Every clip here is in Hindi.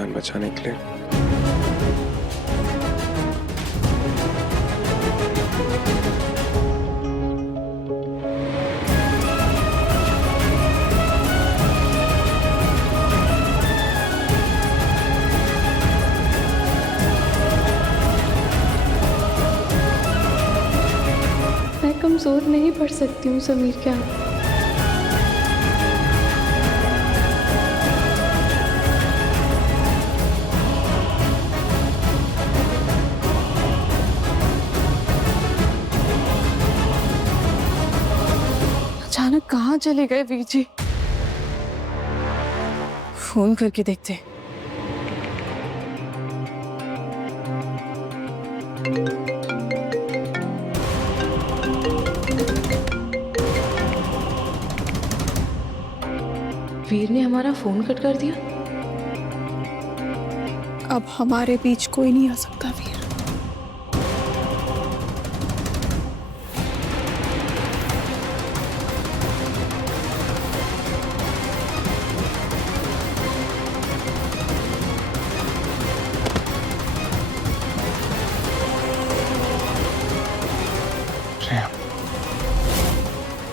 जान बचाने के लिए। मैं कमजोर नहीं पड़ सकती हूँ समीर के आगे। अचानक कहाँ चले गए वीर जी? फोन करके देखते। वीर ने हमारा फोन कट कर दिया। अब हमारे बीच कोई नहीं आ सकता वीर।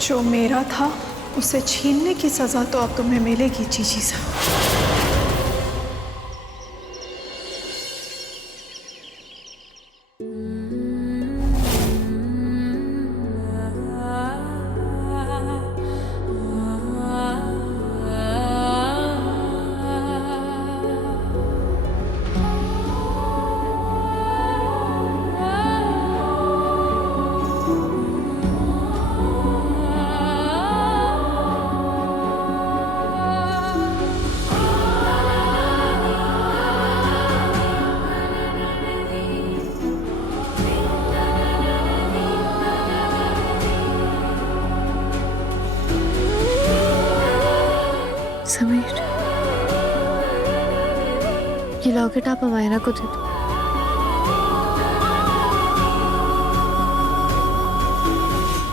जो मेरा था उसे छीनने की सजा तो अब तुम्हें मिलेगी जीजी साहब। समीर, ये लॉकेट आप अमायरा को दे दो।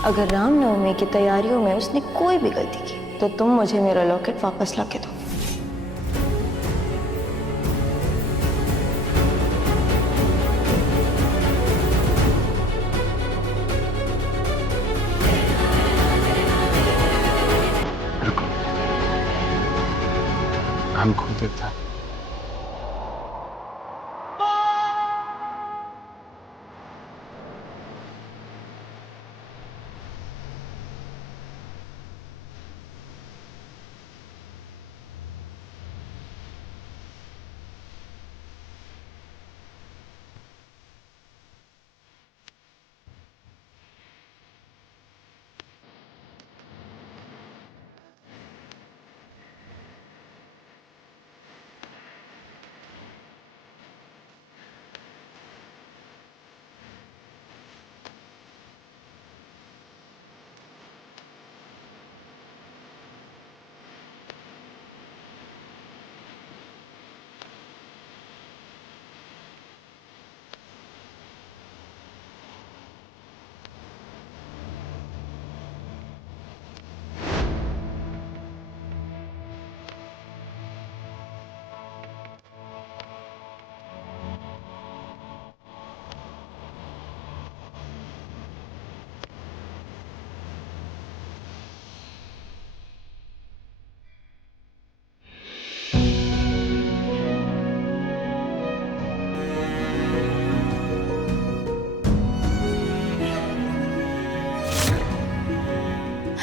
अगर रामनवमी की तैयारियों में उसने कोई भी गलती की तो तुम मुझे मेरा लॉकेट वापस ला के दो। हम खो देता।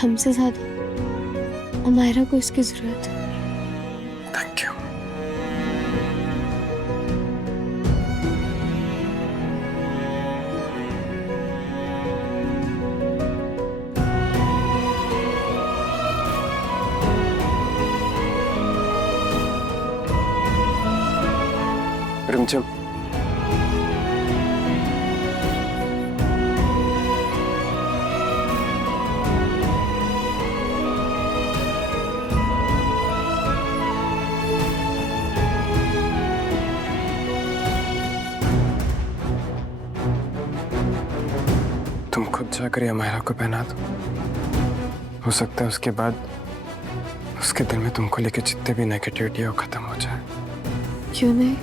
हमसे ज्यादा अमायरा को इसकी जरूरत है। Thank you. रिमझिम, तुम खुद जाकर अमायरा को पहना दो। हो सकता है उसके बाद उसके दिल में तुमको लेके जितने भी नेगेटिविटी है वो खत्म हो जाए। क्यों नहीं?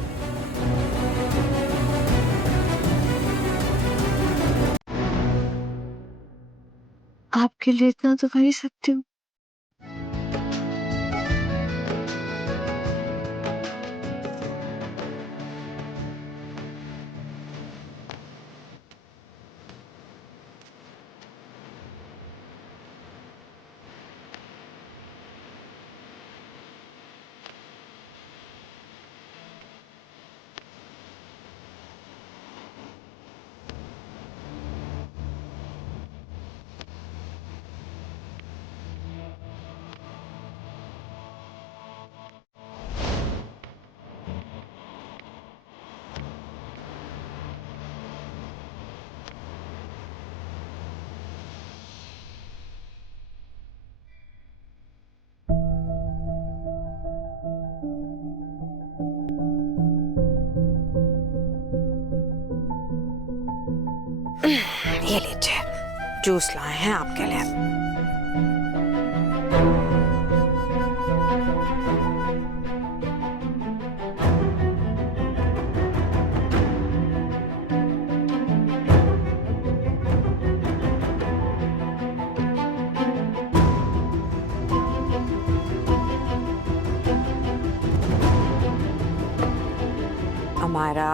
आपके लिए इतना तो कर ही सकती हूँ। ये लीजिए, जूस लाए हैं आपके लिए। हमारा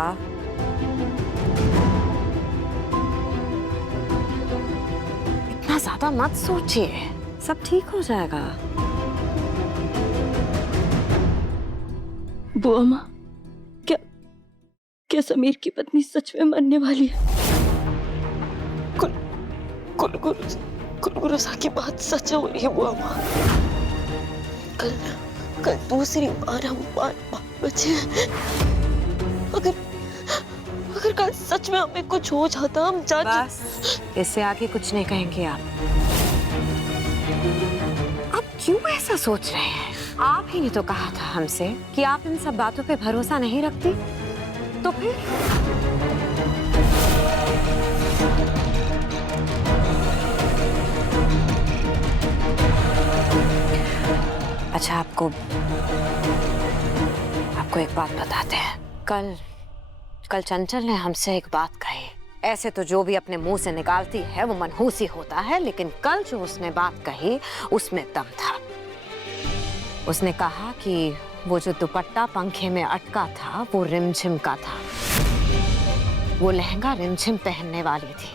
इतना ज्यादा मत सोचिए, सब ठीक हो जाएगा। बुआ माँ, क्या क्या समीर की पत्नी सच में मरने वाली है? कुलगुरु सा की बात सच हो रही है बुआ माँ। कल दूसरी बार हम बचे। अगर कल सच में हमें कुछ हो जाता, हम जान। बस, इससे आगे कुछ नहीं कहेंगे आप क्यों ऐसा सोच रहे हैं? आप ही ने तो कहा था हमसे कि आप इन सब बातों पे भरोसा नहीं रखती, तो फिर अच्छा, आपको एक बात बताते हैं। कल चंचल ने हमसे एक बात कही। ऐसे तो जो भी अपने मुंह से निकालती है वो मनहूस ही होता है, लेकिन कल जो उसने बात कही उसमें दम था। उसने कहा कि वो जो दुपट्टा पंखे में अटका था वो रिमझिम का था। वो लहंगा रिमझिम पहनने वाली थी,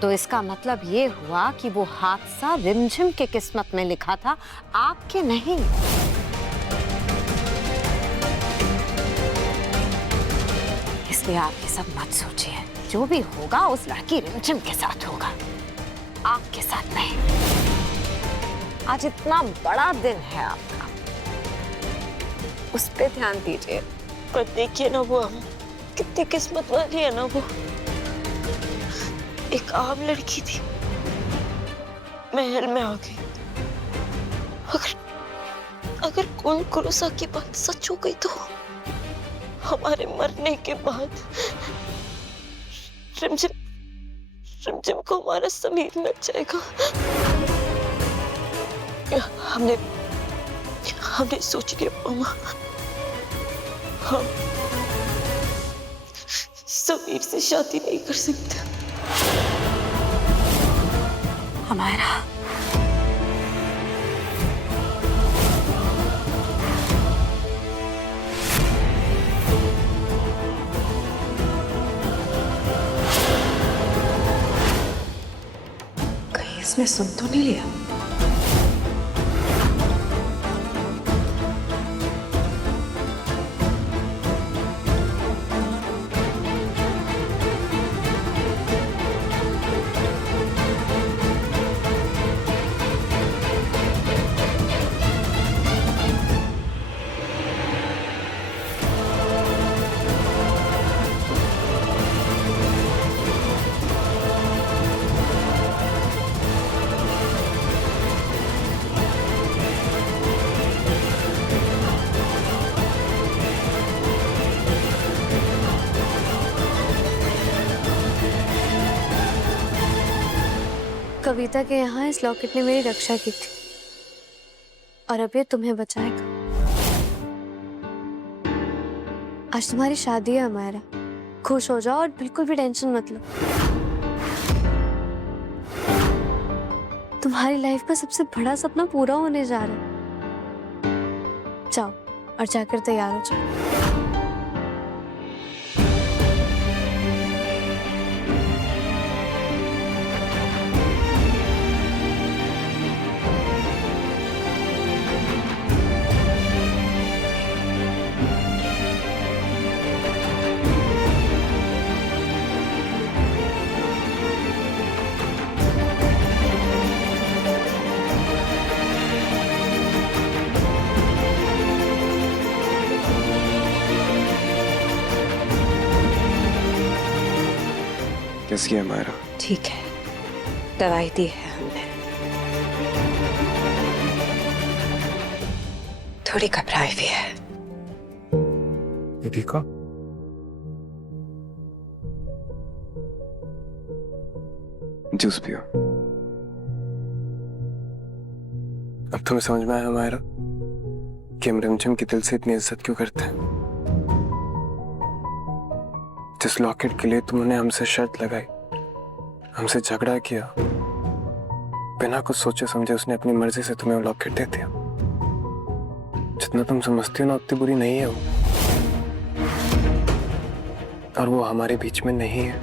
तो इसका मतलब ये हुआ कि वो हादसा रिमझिम के किस्मत में लिखा था, आपके नहीं। इसलिए आप ये सब मत सोचिए। जो भी होगा उस लड़की रिमझिम के साथ होगा, आपके साथ नहीं। आज इतना बड़ा दिन है आपका, उस पे ध्यान दीजिए। पर देखिए ना, वो हम कितनी किस्मत वाली है ना। वो एक आम लड़की थी, महल में आ गई। अगर कुलगुरु सा की बात सच हो गई तो हमारे मरने के बाद रिमझिम को हमारा समीर मिल जाएगा। हमने सोच लिया मामा, हम समीर से शादी नहीं कर सकते। हमारा कहीं इसने सुन तो नहीं लिया? कविता के यहाँ इस लॉकेट ने मेरी रक्षा की थी और अब ये तुम्हें बचाएगा। आज तुम्हारी शादी है हमारा, खुश हो जाओ और बिल्कुल भी टेंशन मत लो। तुम्हारी लाइफ में सबसे बड़ा सपना पूरा होने जा रहा है। जाओ और जाकर तैयार हो जाओ। कैसी है मायरा? ठीक है, दवाई दी है हमने। थोड़ी घबराई भी है। ये ठीक हो? जूस पियो। अब तुम्हें समझ में आया मायरा कि हम रिमझिम की दिल से इतनी इज्जत क्यों करते हैं। जिस लॉकेट के लिए तुमने हमसे शर्त लगाई, हमसे झगड़ा किया, बिना कुछ सोचे समझे उसने अपनी मर्जी से तुम्हें वो लॉकेट दे दिया। जितना तुम समझती हो ना उतनी बुरी नहीं है वो, और वो हमारे बीच में नहीं है।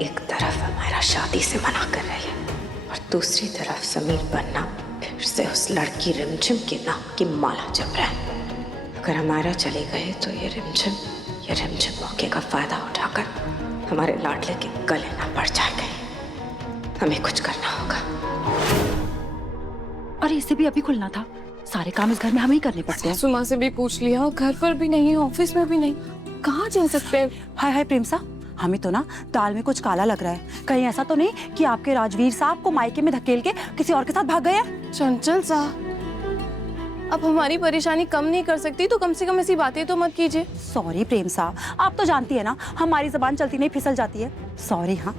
एक तरफ हमारा शादी से मना कर रही है और दूसरी तरफ समीर बनना फिर से उस लड़की रिमझिम के नाम की माला जप रहा है। अगर हमारा चले गए तो ये रिमझिम मौके का फायदा उठाकर हमारे लाडले के गले ना पड़ जाएंगे। हमें कुछ करना होगा। और इसे भी अभी खुलना था। सारे काम इस घर में हमें ही करने पड़ते हैं। सुमा से भी पूछ लिया, घर पर भी नहीं, ऑफिस में भी नहीं, कहाँ जा सकते हैं? हाय हाय प्रेम सा, हमें तो ना दाल में कुछ काला लग रहा है। कहीं ऐसा तो नहीं कि आपके राजवीर साहब को मायके में धकेल के किसी और के साथ भाग गए हैं? चंचल सा, अब हमारी परेशानी कम नहीं कर सकती तो कम से कम ऐसी बातें तो मत कीजिए। सॉरी प्रेम सा, आप तो जानती है ना हमारी जबान चलती नहीं फिसल जाती है। सॉरी। हाँ,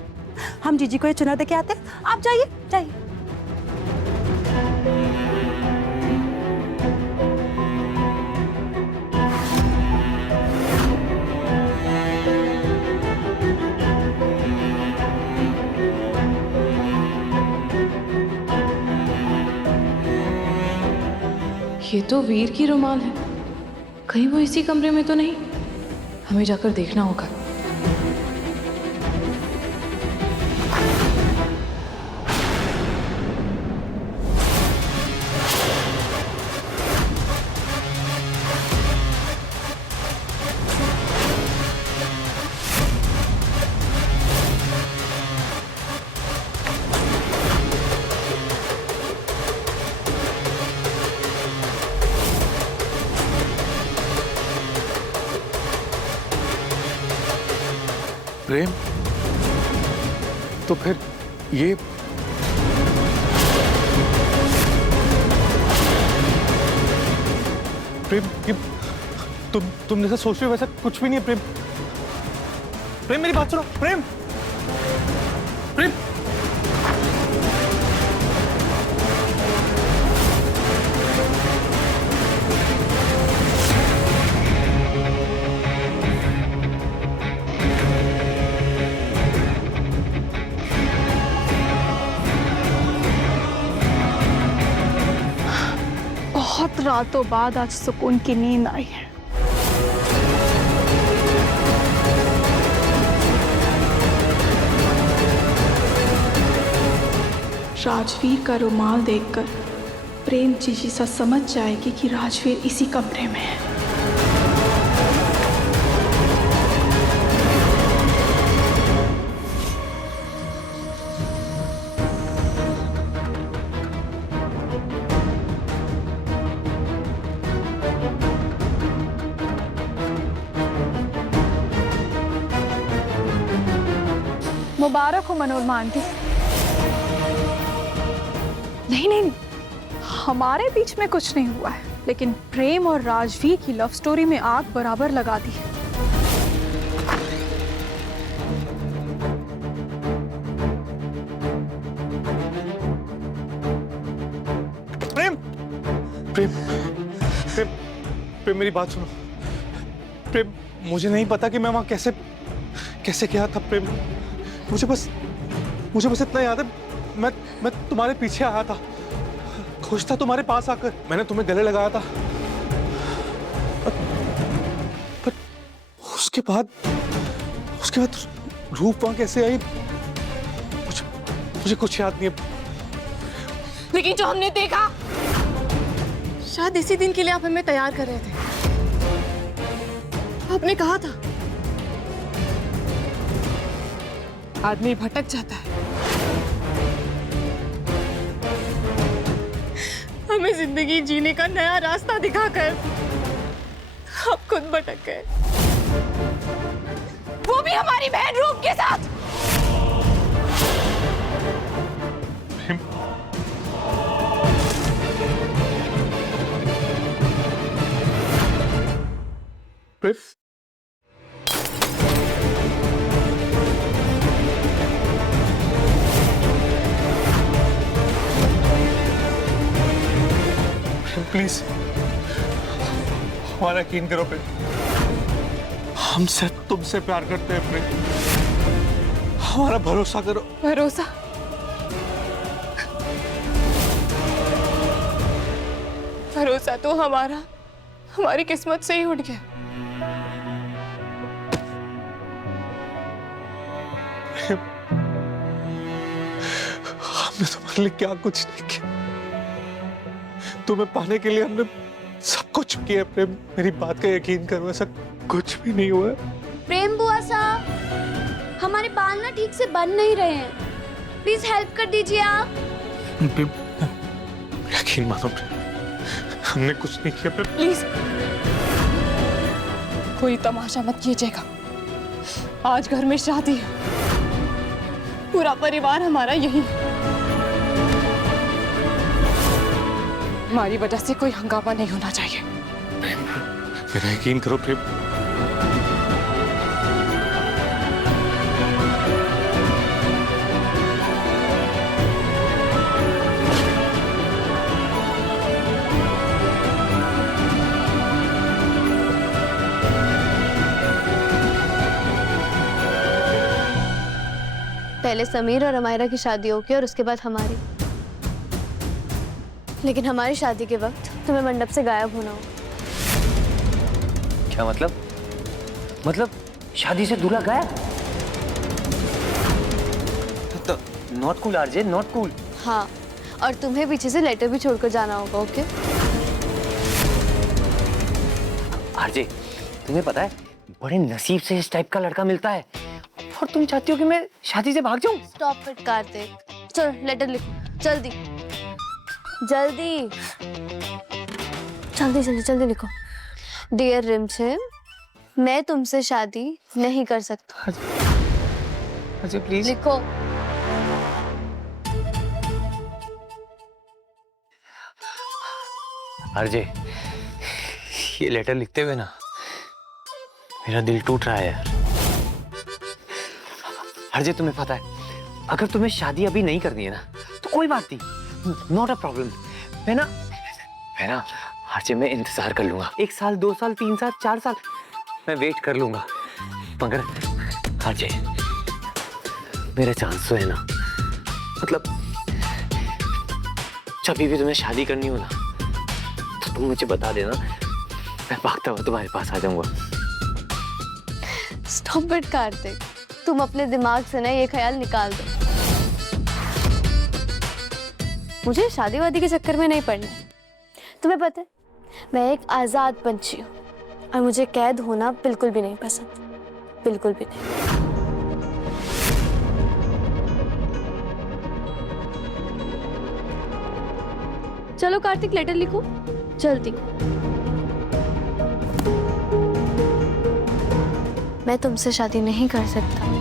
हम जीजी को ये चुनर दे के आते हैं। आप जाइए जाइए। ये तो वीर की रुमाल है, कहीं वो इसी कमरे में तो नहीं? हमें जाकर देखना होगा। प्रेम, तो फिर ये प्रेम, ये तुम जैसा सोच रहे हो वैसा कुछ भी नहीं है। प्रेम, प्रेम मेरी बात सुनो। प्रेम, प्रेम, बहुत रातों बाद आज सुकून की नींद आई है। राजवीर का रुमाल देखकर प्रेम जीजी सा समझ जाएगी कि राजवीर इसी कमरे में है। मुबारक हो मनोरमा आंटी। नहीं, हमारे बीच में कुछ नहीं हुआ है, लेकिन प्रेम और राजवीर की लव स्टोरी में आग बराबर लगा दी है। प्रेम, प्रेम प्रेम प्रेम मेरी बात सुनो। प्रेम मुझे नहीं पता कि मैं वहां कैसे कैसे गया था प्रेम। मुझे बस इतना याद है, मैं तुम्हारे पीछे आया था, खुश था तुम्हारे पास आकर, मैंने तुम्हें गले लगाया था। पर उसके बाद रूप वहां कैसे आई मुझे कुछ याद नहीं है। लेकिन जो हमने देखा, शायद इसी दिन के लिए आप हमें तैयार कर रहे थे। आपने कहा था आदमी भटक जाता है, हमें जिंदगी जीने का नया रास्ता दिखाकर आप खुद भटक गए, वो भी हमारी बहन रूप के साथ। प्रेम प्लीज हमारा यकीन करो प्रेम, हम सिर्फ तुमसे प्यार करते हैं प्रेम, हमारा भरोसा करो। भरोसा? भरोसा तो हमारी किस्मत से ही उठ गया। हमने तुम्हारे लिए क्या कुछ नहीं किया, तुम्हें पाने के लिए हमने सब कुछ किया प्रेम, मेरी बात का यकीन करो, ऐसा कुछ भी नहीं हुआ। प्रेम बुआ साहब, हमारे बाल ना ठीक से बन नहीं रहे हैं, प्लीज हेल्प कर दीजिए आप। प्रेम यकीन मानो प्रेम, हमने कुछ नहीं किया प्रेम। प्लीज कोई तमाशा मत कीजिएगा, आज घर में शादी है, पूरा परिवार हमारा यही है, हमारी वजह से कोई हंगामा नहीं होना चाहिए। मेरा यकीन करो प्रेम। पहले समीर और अमायरा की शादी होगी और उसके बाद हमारी, लेकिन हमारी शादी के वक्त तुम्हें मंडप से गायब होना होगा। क्या मतलब शादी से दूल्हा गायब? तो not cool RJ, not cool. हाँ, और तुम्हें पीछे से लेटर भी छोड़कर जाना होगा। ओके आरजे, तुम्हें पता है बड़े नसीब से इस टाइप का लड़का मिलता है, और तुम चाहती हो कि मैं शादी से भाग जाऊं? स्टॉप इट कार्तिक, चलो लेटर लिखो, जल्दी जल्दी जल्दी जल्दी जल्दी लिखो। डियर रिमझिम, मैं तुमसे शादी नहीं कर सकता। आरजे प्लीज लिखो। आरजे, ये लेटर लिखते हुए ना मेरा दिल टूट रहा है यार। आरजे तुम्हें पता है, अगर तुम्हें शादी अभी नहीं करनी है ना तो कोई बात नहीं, नॉट अ प्रॉब्लम। मैं ना आरजे मैं इंतजार कर लूंगा, 1 साल 2 साल 3 साल 4 साल मैं वेट कर लूंगा, मगर आरजे मेरा चांस तो है ना, मतलब जब भी तुम्हें शादी करनी हो ना तो तुम मुझे बता देना, मैं भागता हुआ तुम्हारे पास आ जाऊंगा। स्टॉप इट कार्तिक, तुम अपने दिमाग से ना ये ख्याल निकाल दो। मुझे शादी वादी के चक्कर में नहीं पड़ना। तुम्हें पता है मैं एक आजाद पंछी हूँ, और मुझे कैद होना बिल्कुल भी नहीं पसंद, बिल्कुल भी नहीं। चलो कार्तिक लेटर लिखो जल्दी। मैं तुमसे शादी नहीं कर सकता।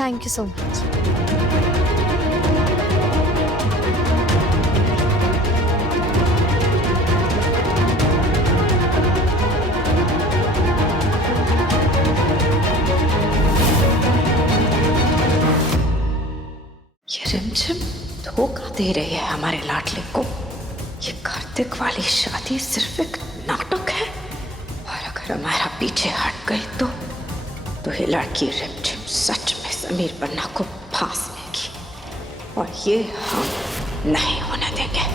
Thank you so much. धोखा दे रही है हमारे लाडले को। ये कार्तिक वाली शादी सिर्फ एक नाटक है, और अगर हमारा पीछे हट गई तो ये लड़की रिमझिम सच में समीर बन्ना को फांस लेगी, और ये हम नहीं होने देंगे।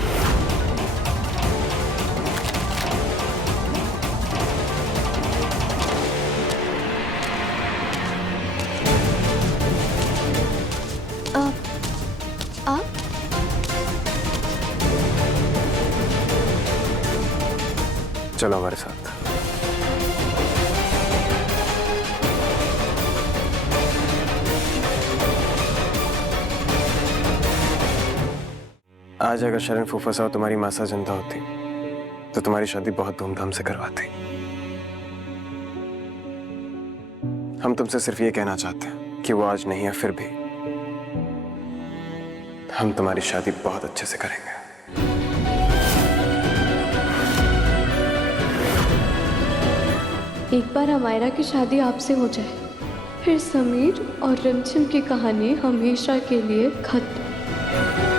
चलो हमारे साथ। आज अगर शरण फूफा साहब तुम्हारी मासा जिंदा होती तो तुम्हारी शादी बहुत धूमधाम से करवाते। हम तुमसे सिर्फ ये कहना चाहते हैं कि वो आज नहीं है, फिर भी हम तुम्हारी शादी बहुत अच्छे से करेंगे। एक बार अमायरा की शादी आपसे हो जाए, फिर समीर और रिमझिम की कहानी हमेशा के लिए खत्म।